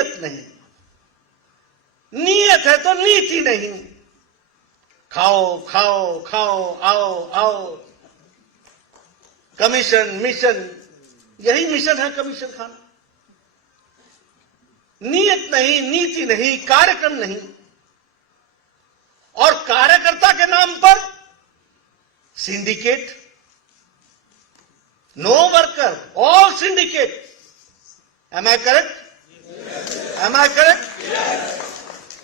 नीयत नहीं। नीयत है तो नीति नहीं। खाओ खाओ खाओ, आओ आओ, कमीशन मिशन, यही मिशन है कमीशन खाना। नीयत नहीं, नीति नहीं, कार्यक्रम नहीं, और कार्यकर्ता के नाम पर syndicate. No worker, all syndicate. Am I correct? Am I correct?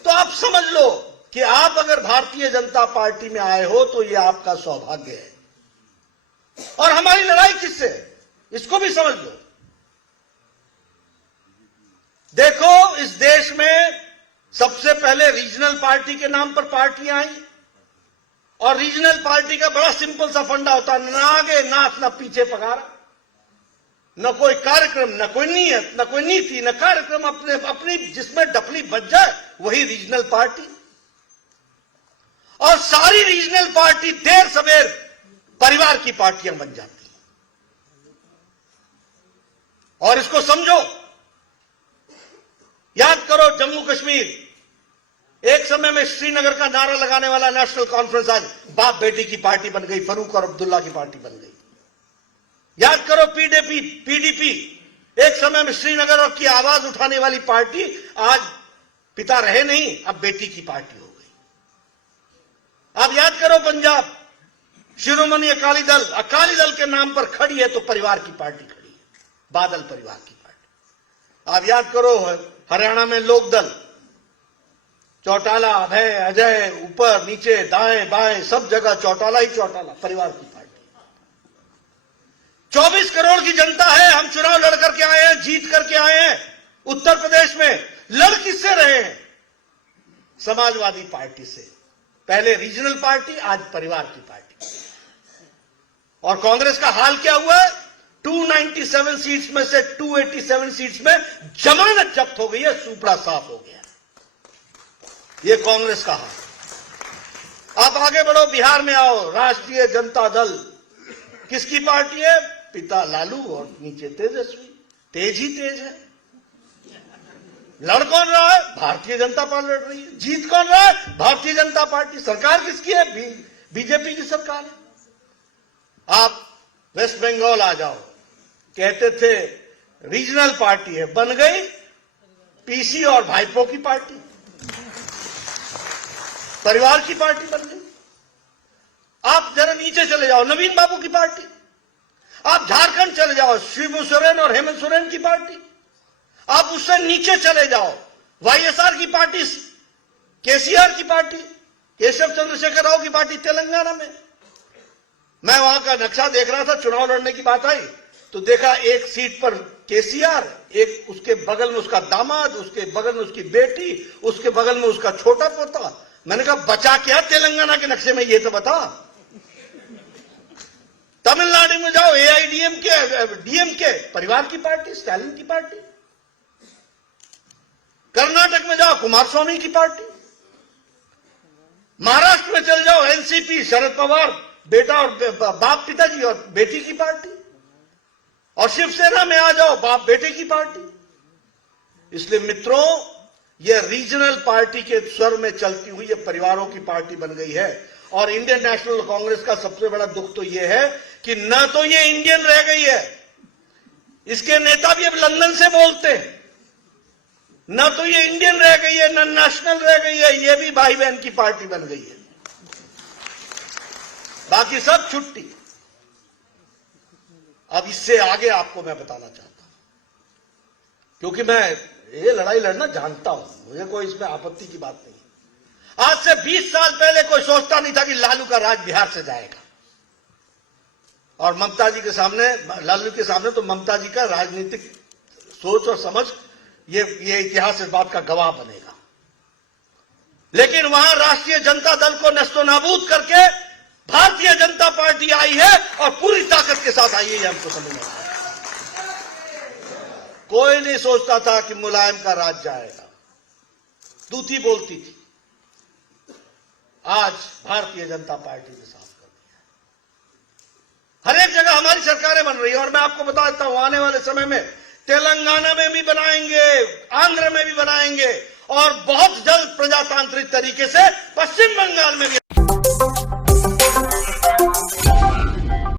तो आप समझ लो कि आप अगर भारतीय जनता पार्टी में आए हो तो यह आपका सौभाग्य है। और हमारी लड़ाई किससे है, इसको भी समझ लो। देखो, इस देश में सबसे पहले रीजनल पार्टी के नाम पर पार्टियां आई, और रीजनल पार्टी का बड़ा सिंपल सा फंडा होता है, ना आगे नाथ ना पीछे पगारा, न कोई कार्यक्रम, न कोई नियत, न कोई नीति, न कार्यक्रम। अपनी जिसमें डपली बच जाए वही रीजनल पार्टी। और सारी रीजनल पार्टी देर सवेर परिवार की पार्टियां बन जाती हैं। और इसको समझो, याद करो जम्मू कश्मीर, एक समय में श्रीनगर का नारा लगाने वाला नेशनल कॉन्फ्रेंस आज बाप बेटी की पार्टी बन गई, फरूक और अब्दुल्ला की पार्टी बन गई। याद करो पीडीपी, एक समय में श्रीनगर की आवाज उठाने वाली पार्टी आज पिता रहे नहीं, अब बेटी की पार्टी हो गई। अब याद करो पंजाब, शिरोमणि अकाली दल के नाम पर खड़ी है तो परिवार की पार्टी खड़ी है, बादल परिवार की पार्टी। अब याद करो हरियाणा में लोकदल, चौटाला, अभय, अजय, ऊपर नीचे दाएं बाएं सब जगह चौटाला ही चौटाला, परिवार की पार्टी। 24 करोड़ की जनता है, हम चुनाव लड़ करके आए हैं, जीत करके आए हैं। उत्तर प्रदेश में लड़ किससे रहे हैं? समाजवादी पार्टी से। पहले रीजनल पार्टी, आज परिवार की पार्टी। और कांग्रेस का हाल क्या हुआ है? 297 सीट्स में से 287 सीट्स में जमानत जब्त हो गई है, सूपड़ा साफ हो गया। ये कांग्रेस का हाल। आप आगे बढ़ो, बिहार में आओ, राष्ट्रीय जनता दल किसकी पार्टी है? पिता लालू और नीचे तेजस्वी। तेज ही तेज है। लड़ कौन रहा है? भारतीय जनता पार्टी लड़ रही है। जीत कौन रहा है? भारतीय जनता पार्टी। सरकार किसकी है? बीजेपी की सरकार है। आप वेस्ट बंगाल आ जाओ, कहते थे रीजनल पार्टी है, बन गई पीसी और भाईपो की पार्टी, परिवार की पार्टी बन गई। आप जरा नीचे चले जाओ, नवीन बाबू की पार्टी। आप झारखंड चले जाओ, शिबू सोरेन और हेमंत सोरेन की पार्टी। आप उससे नीचे चले जाओ, वाईएसआर की पार्टी, केसीआर की पार्टी, केशव चंद्रशेखर राव की पार्टी तेलंगाना में। मैं वहां का नक्शा देख रहा था, चुनाव लड़ने की बात आई तो देखा एक सीट पर केसीआर, एक उसके बगल में उसका दामाद, उसके बगल में उसकी बेटी, उसके बगल में उसका छोटा पोता। मैंने कहा बचा क्या तेलंगाना के नक्शे में, ये तो बता। तमिलनाडु में जाओ, डीएमके परिवार की पार्टी, स्टालिन की पार्टी। कर्नाटक में जाओ, कुमारस्वामी की पार्टी। महाराष्ट्र में चल जाओ, एनसीपी, शरद पवार बेटा और बाप पिताजी और बेटी की पार्टी। और शिवसेना में आ जाओ, बाप बेटे की पार्टी। इसलिए मित्रों, यह रीजनल पार्टी के स्वर में चलती हुई यह परिवारों की पार्टी बन गई है। और इंडियन नेशनल कांग्रेस का सबसे बड़ा दुख तो यह है कि न तो ये इंडियन रह गई है, इसके नेता भी अब लंदन से बोलते हैं, न तो ये इंडियन रह गई है, न नेशनल रह गई है, ये भी भाई बहन की पार्टी बन गई है। बाकी सब छुट्टी। अब इससे आगे आपको मैं बताना चाहता हूं, क्योंकि मैं ये लड़ाई लड़ना जानता हूं, मुझे कोई इसमें आपत्ति की बात नहीं। आज से 20 साल पहले कोई सोचता नहीं था कि लालू का राज बिहार से जाएगा। और ममता जी के सामने, लालू के सामने तो ममता जी का राजनीतिक सोच और समझ, ये इतिहास इस बात का गवाह बनेगा। लेकिन वहां राष्ट्रीय जनता दल को नस्तोनाबूद करके भारतीय जनता पार्टी आई है, और पूरी ताकत के साथ आई है, हमको समझ में आता है। कोई नहीं सोचता था कि मुलायम का राज जाएगा, दूती बोलती थी। आज भारतीय जनता पार्टी ने साफ कर दिया। हर एक जगह हमारी सरकारें बन रही है। और मैं आपको बता देता हूं, आने वाले समय में तेलंगाना में भी बनाएंगे, आंध्र में भी बनाएंगे और बहुत जल्द प्रजातांत्रिक तरीके से पश्चिम बंगाल में भी